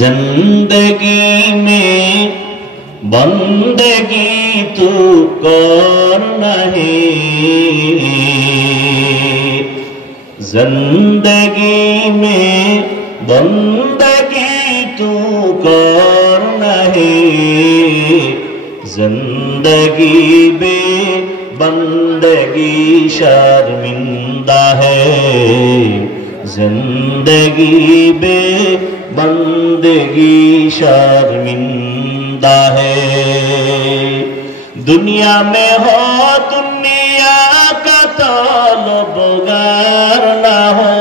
जिंदगी में बंदगी तू कर नहीं, जिंदगी में बंदगी तू कर नहीं, जिंदगी बे बंदगी शर्मिंदा है, जिंदगी बे बंदगी शर्मिंदा है। दुनिया में हो दुनिया का तलबगार ना हो,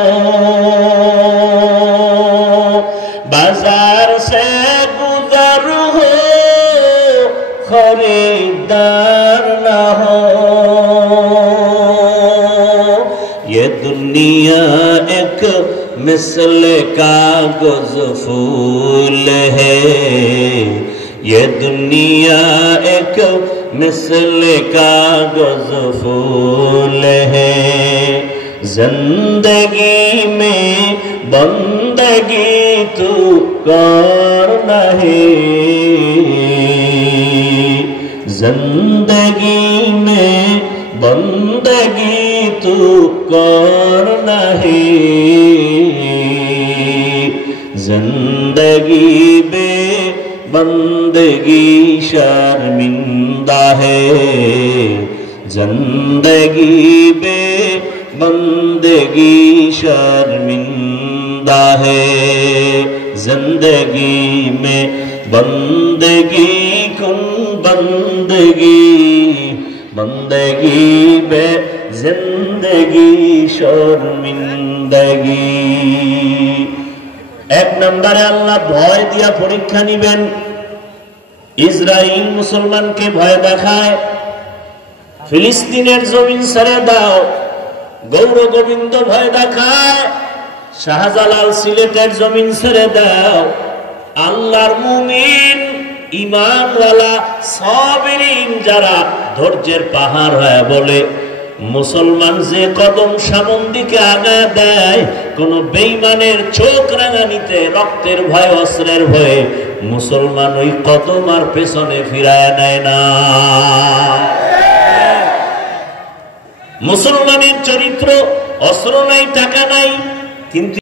बाजार से गुजर हो खरीदार ना हो। ये दुनिया एक मिसल कागज फूल है, ये दुनिया एक मिसल कागज फूल है, जिंदगी में बंदगी तू कर नहीं, जिंदगी में बंदगी तू कर नहीं, जिंदगी बे बंदगी शर्मिंदा है, जिंदगी बे बंदगी शर्मिंदा है। जिंदगी में बंदगी कुन बंदगी, बंदगी बे जिंदगी शर्मिंदगी। एक नंबरे अल्लाह भय दिया परीक्षा निबेन। इजराइल मुसलमान के भय देखाय, फिलिस्तीनेर जमीन ছেড়ে দাও, গৌর গোবিন্দ ভয় দেখায়, শাহজালাল সিলেটের জমিন ছেড়ে দাও। আল্লাহর মুমিন ঈমানওয়ালা সাবিরিন যারা ধৈর্যের পাহাড় হয়ে বলে, মুসলমান যে কদম সামন দিকে আগায় দেয়, কোন বেঈমানের চোখ রাঙানিতে রক্তের ভয় অস্ত্রের ভয়ে মুসলমান ওই কদম আর পেছনে ফিরায় নেয় না। মুসলমানের চরিত্র অস্ত্র নাই, টাকা নাই, কিন্তু